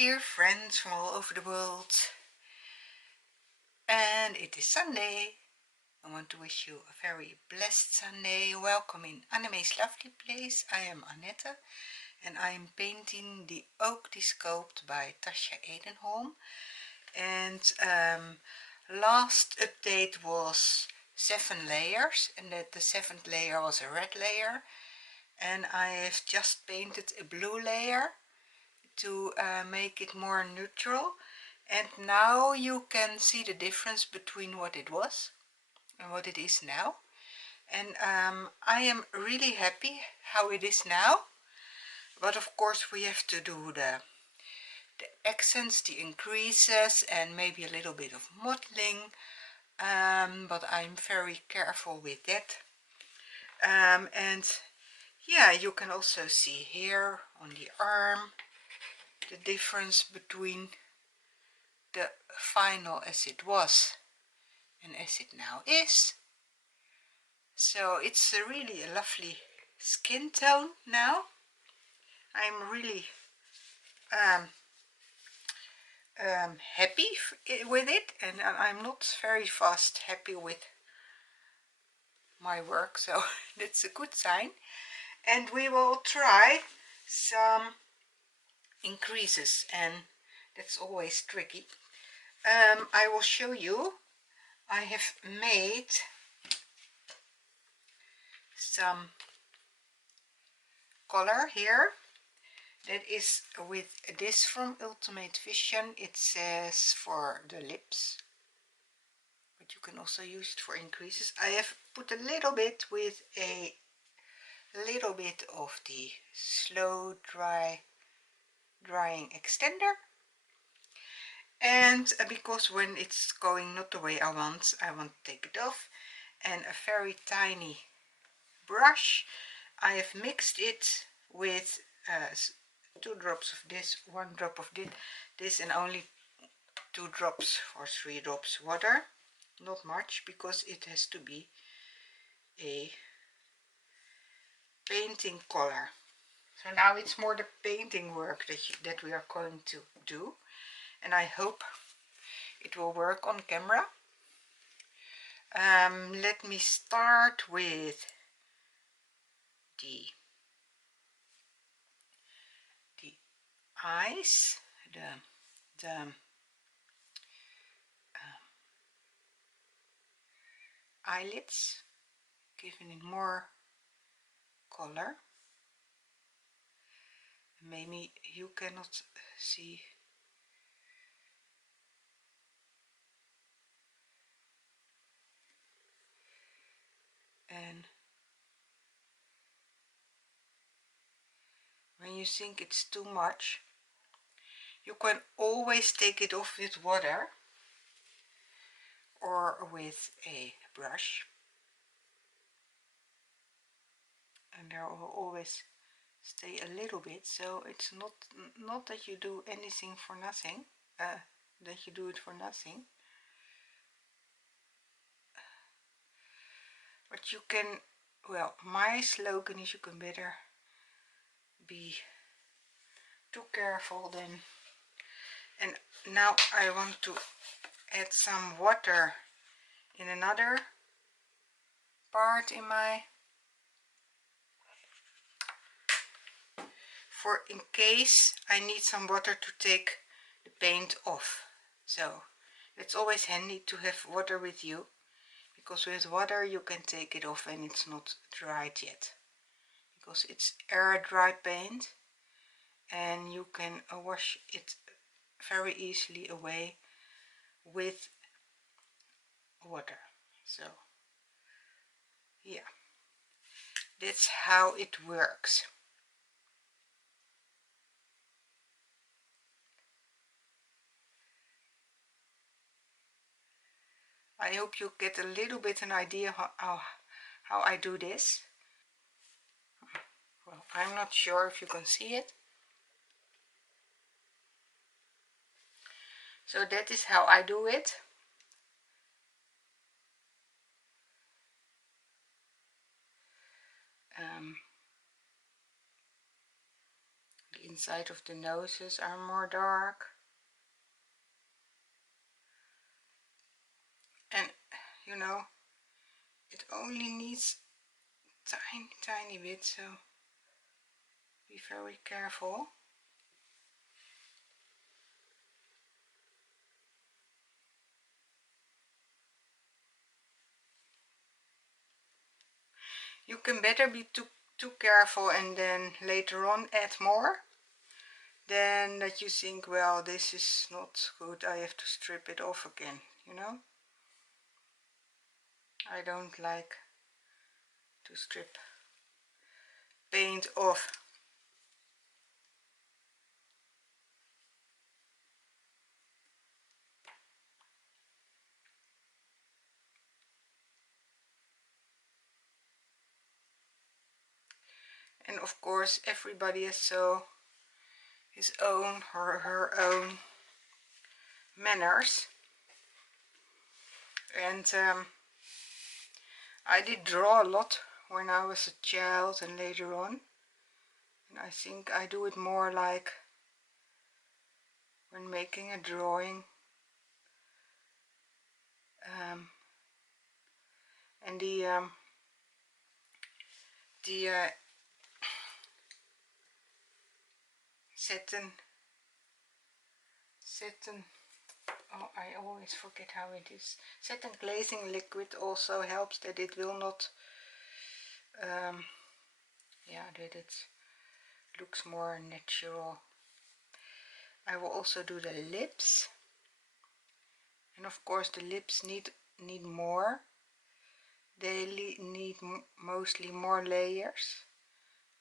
dear friends from all over the world, and it is Sunday. I want to wish you a very blessed Sunday. Welcome in Annemays Lovely Place. I am Annette and I am painting the Oakley sculpt by Tasha Edenholm, and last update was 7 layers, and that the 7th layer was a red layer, and I have just painted a blue layer to make it more neutral. And now you can see the difference between what it was and what it is now. And I am really happy how it is now. But of course we have to do the accents, the increases, and maybe a little bit of modeling. But I'm very careful with that. And yeah, you can also see here on the arm the difference between the final as it was and as it now is. So it's really a lovely skin tone now. I'm really happy with it, and I'm not very fast happy with my work, so that's a good sign. And we will try some increases, and that's always tricky. I will show you. I have made some color here that is with this from Ultimate Vision. It says for the lips, but you can also use it for increases. I have put a little bit with a little bit of the slow drying extender, and because when it's going not the way I want to take it off, and a very tiny brush. I have mixed it with 2 drops of this, 1 drop of this, and only 2 drops or 3 drops water. Not much, because it has to be a painting color. So now it's more the painting work that we are going to do, and I hope it will work on camera. Let me start with the eyes, the eyelids, giving it more color. Maybe you cannot see. And when you think it's too much, you can always take it off with water or with a brush, and there will always stay a little bit, so it's not that you do anything for nothing, that you do it for nothing. But you can, well, my slogan is you can better be too careful than. And now I want to add some water in another part in my, for in case I need some water to take the paint off. So it's always handy to have water with you, because with water you can take it off and it's not dried yet, because it's air dry paint and you can wash it very easily away with water. So yeah, that's how it works. I hope you get a little bit an idea how I do this. Well, I'm not sure if you can see it. So that is how I do it. The inside of the noses are more dark. And you know, it only needs tiny bit, so be very careful. You can better be too careful and then later on add more than that you think, well, this is not good, I have to strip it off again, you know. I don't like to strip paint off. And of course everybody has so his own or her own manners. And I did draw a lot when I was a child and later on. And I think I do it more like when making a drawing. And the satin, oh, I always forget how it is. Satin glazing liquid also helps that it will not, yeah, that it looks more natural. I will also do the lips, and of course the lips need more. They need mostly more layers.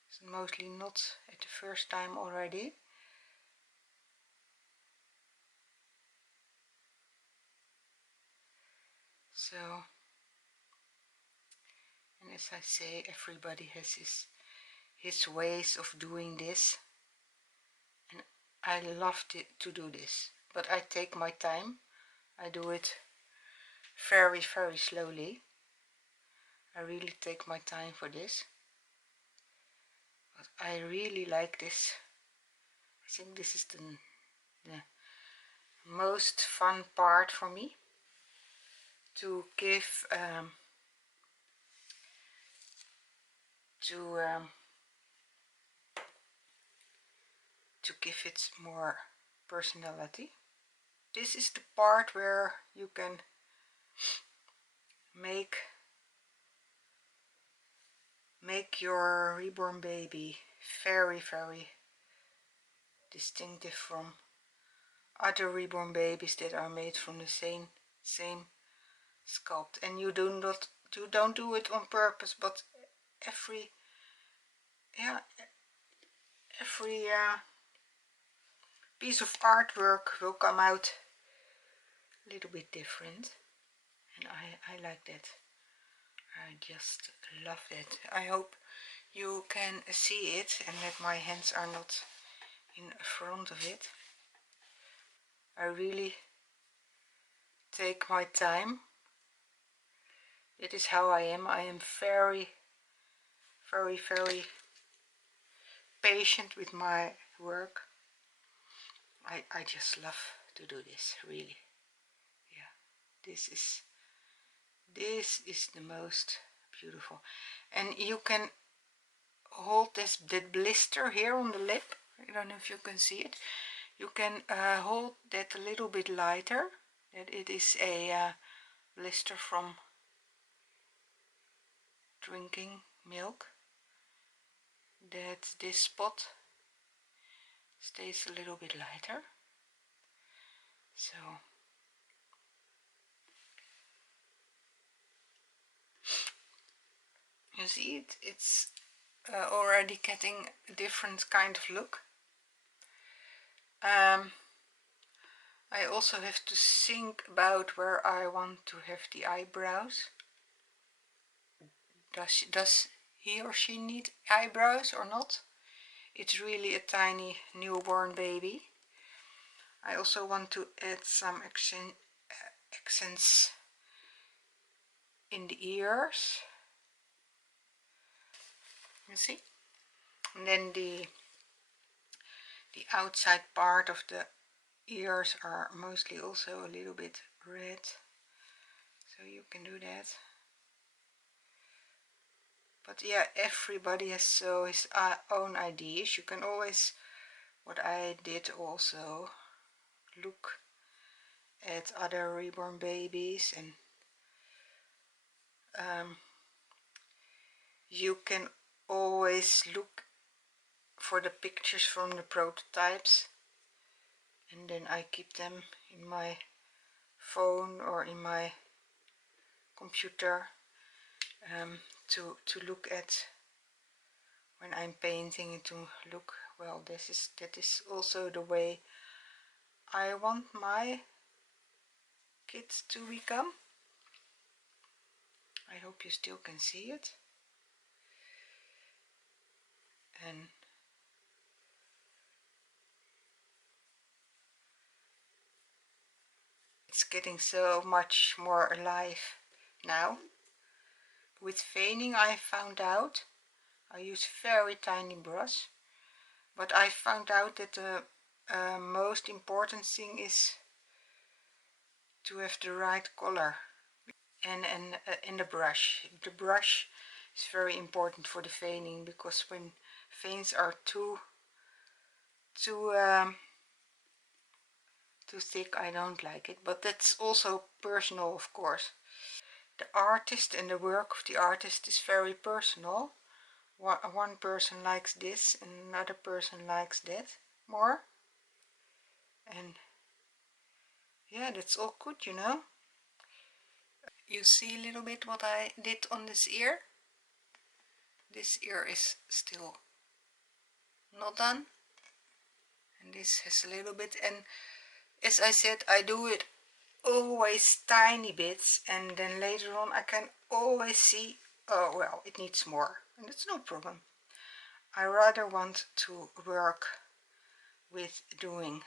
It's mostly not at the first time already. So, and as I say, everybody has his ways of doing this, and I love to do this, but I take my time. I do it very slowly. I really take my time for this, but I really like this. I think this is the most fun part for me, to give to give it more personality. This is the part where you can make your reborn baby very distinctive from other reborn babies that are made from the same sculpt. And you don't do it on purpose, but every piece of artwork will come out a little bit different, and I like that. I just love that. I hope you can see it and that my hands are not in front of it. I really take my time. It is how I am. I am very patient with my work. I just love to do this, really. Yeah, this is the most beautiful. And you can hold that blister here on the lip. I don't know if you can see it. You can hold that a little bit lighter. That it is a blister from drinking milk. That this spot stays a little bit lighter. So you see it, it's already getting a different kind of look. I also have to think about where I want to have the eyebrows. Does he or she need eyebrows or not? It's really a tiny newborn baby. I also want to add some accents in the ears. You see? And then The outside part of the ears are mostly also a little bit red, so you can do that. But yeah, everybody has so his own ideas. You can always, what I did also, look at other reborn babies, and you can always look for the pictures from the prototypes, and then I keep them in my phone or in my computer to look at when I'm painting, and to look, well, that is also the way I want my kids to become. I hope you still can see it. And it's getting so much more alive now. With veining, I found out, I use very tiny brush, but I found out that the most important thing is to have the right color and the brush. The brush is very important for the veining, because when veins are too thick, I don't like it, but that's also personal, of course. The artist and the work of the artist is very personal. One person likes this and another person likes that more, and yeah, that's all good, you know. You see a little bit what I did on this ear. This ear is still not done, and this has a little bit, and as I said, I do it always tiny bits, and then later on I can always see, oh well, it needs more, and it's no problem. I rather want to work with doing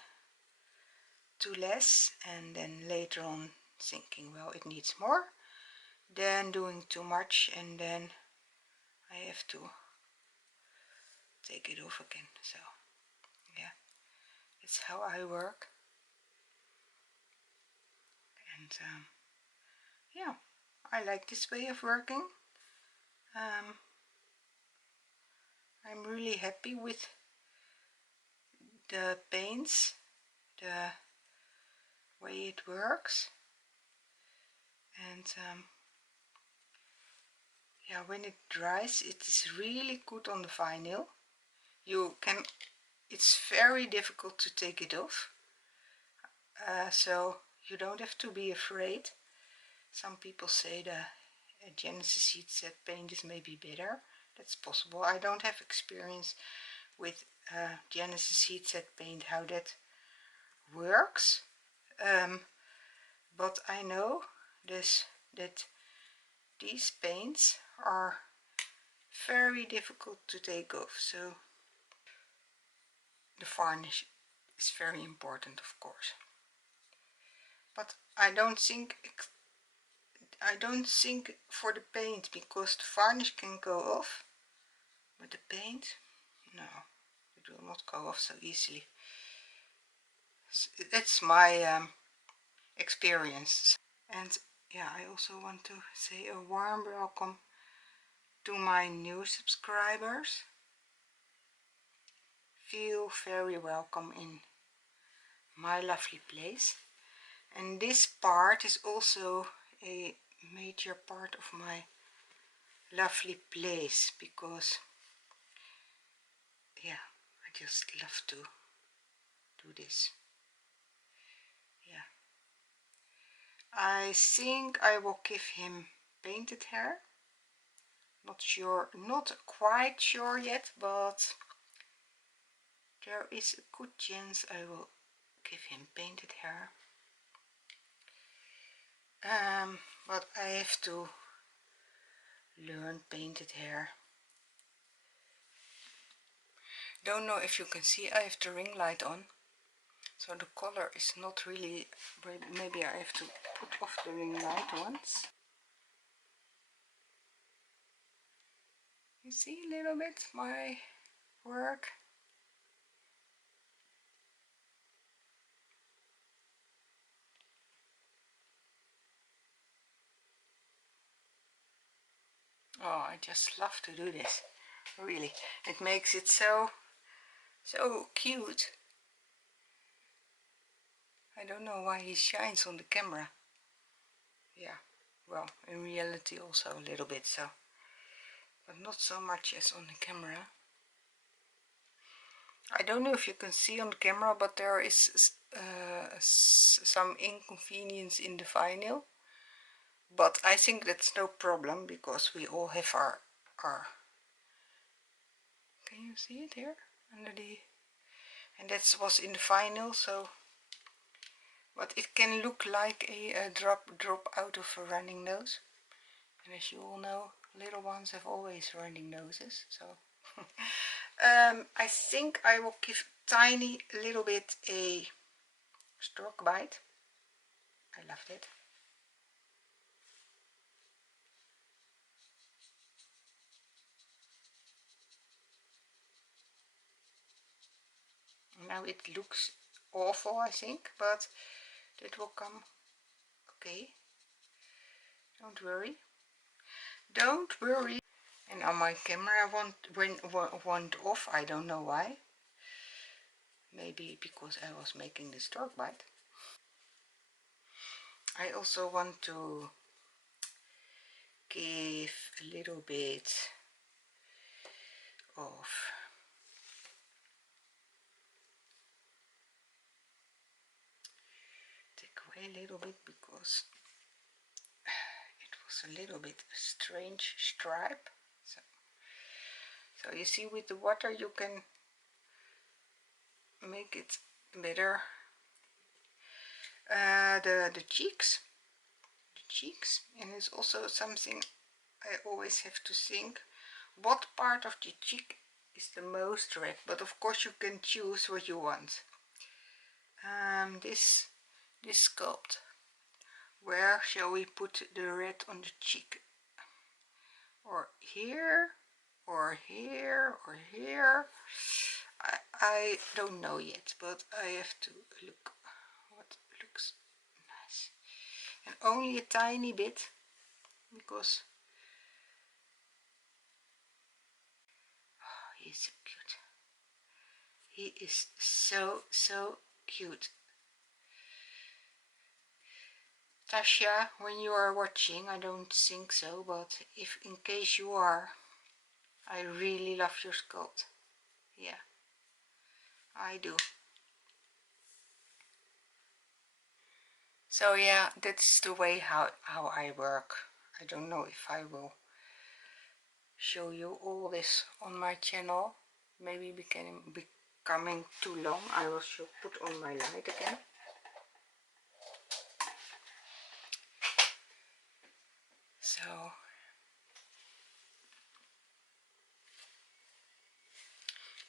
too less and then later on thinking, well, it needs more, than doing too much and then I have to take it off again. So yeah, it's how I work. And yeah, I like this way of working. I'm really happy with the paints, the way it works, and yeah, when it dries, it is really good on the vinyl. You can, it's very difficult to take it off, so you don't have to be afraid. Some people say the Genesis heat set paint is maybe better. That's possible. I don't have experience with Genesis heat set paint, how that works, but I know this, that these paints are very difficult to take off, so the varnish is very important, of course. But I don't think for the paint, because the varnish can go off, but the paint, no, it will not go off so easily. That's my experience. And yeah, I also want to say a warm welcome to my new subscribers. Feel very welcome in my lovely place. And this part is also a major part of my lovely place, because yeah, I just love to do this. Yeah, I think I will give him painted hair. Not sure, not quite sure yet, but there is a good chance I will give him painted hair. But I have to learn painted hair. Don't know if you can see, I have the ring light on, so the color is not really, maybe I have to put off the ring light once. You see a little bit my work. Oh, I just love to do this, really. It makes it so cute. I don't know why he shines on the camera. Yeah, well, in reality also a little bit so, but not so much as on the camera. I don't know if you can see on the camera, but there is some inconvenience in the vinyl, but I think that's no problem because we all have our can you see it here under the, and that was in the vinyl, so, but it can look like a drop out of a running nose, and as you all know, little ones have always running noses, so I think I will give tiny little bit a stroke bite. I loved it. Now it looks awful, I think, but it will come okay. Don't worry. Don't worry. And on my camera went off. I don't know why. Maybe because I was making the stork bite. I also want to give a little bit of take away a little bit because it was a little bit strange stripe. So you see, with the water you can make it better. The cheeks, and it's also something I always have to think, what part of the cheek is the most red, but of course you can choose what you want. This sculpt, where shall we put the red on the cheek? Or here, or here, or here? I don't know yet, but I have to look what looks nice. And only a tiny bit, because oh, he's so cute. He is so cute. Tasha, when you are watching, I don't think so, but if in case you are, I really love your sculpt. Yeah, I do. So yeah, that's the way how I work. I don't know if I will show you all this on my channel. Maybe becoming too long. I will put on my light again. So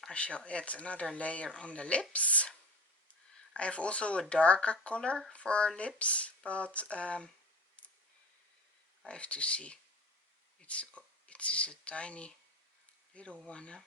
I shall add another layer on the lips. I have also a darker color for lips, but I have to see. It's just a tiny little one. Huh?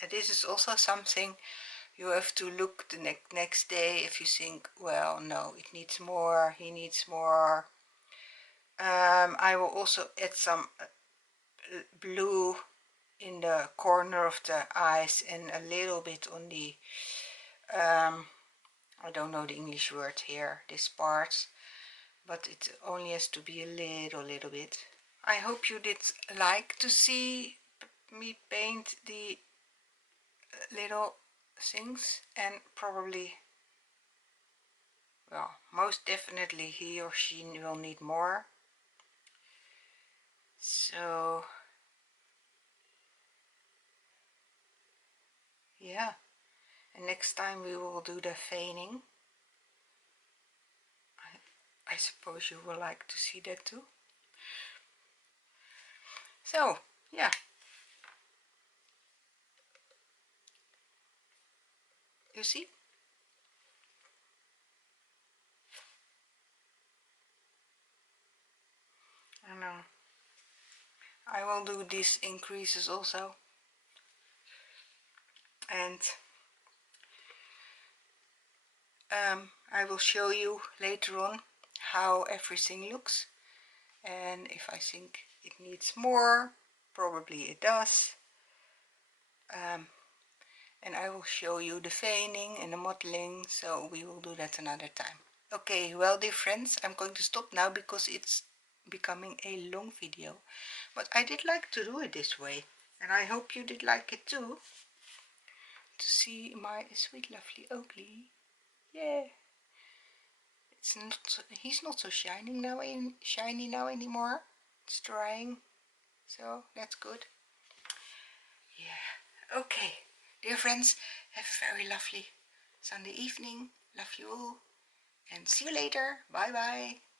And this is also something you have to look the next day if you think, well, no, it needs more, he needs more. I will also add some blue in the corner of the eyes and a little bit on the I don't know the English word here, this part, but it only has to be a little bit. I hope you did like to see me paint the little things, and probably, well, most definitely he or she will need more. So yeah, and next time we will do the veining. I suppose you will like to see that too. So yeah, you see, I know I will do these increases also, and I will show you later on how everything looks, and if I think it needs more, probably it does. And I will show you the veining and the modeling, so we will do that another time. Okay, well dear friends, I'm going to stop now because it's becoming a long video, but I did like to do it this way, and I hope you did like it too, to see my sweet lovely Oakley. Yeah, it's not, he's not so shiny now anymore. It's drying, so that's good. Yeah, okay dear friends, have a very lovely Sunday evening. Love you all, and see you later. Bye bye.